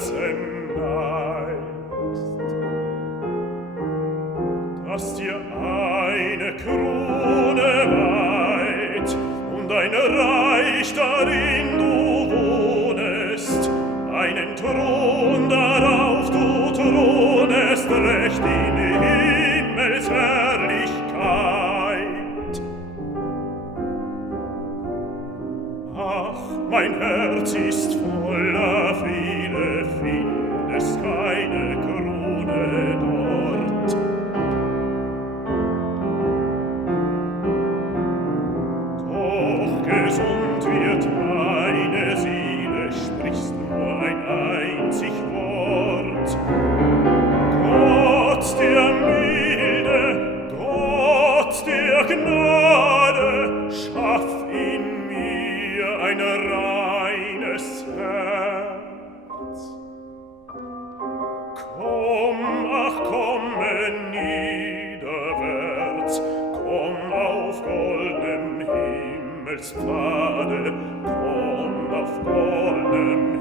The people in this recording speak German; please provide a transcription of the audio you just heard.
Herzen neigst, dass dir eine Krone weiht und ein Reich darin du wohnest, einen Thron darauf du thronest, recht in Himmels Herrlichkeit. Ach, mein Herz ist voller Friede, findest keine Krone dort. Doch gesund wird meine Seele, sprichst nur ein einzig Wort. Gott der Milde, Gott der Gnade, schaff in mir ein reines Herz. Komm, ach komme niederwärts, komm auf goldenem Himmelspfade, komm auf goldenem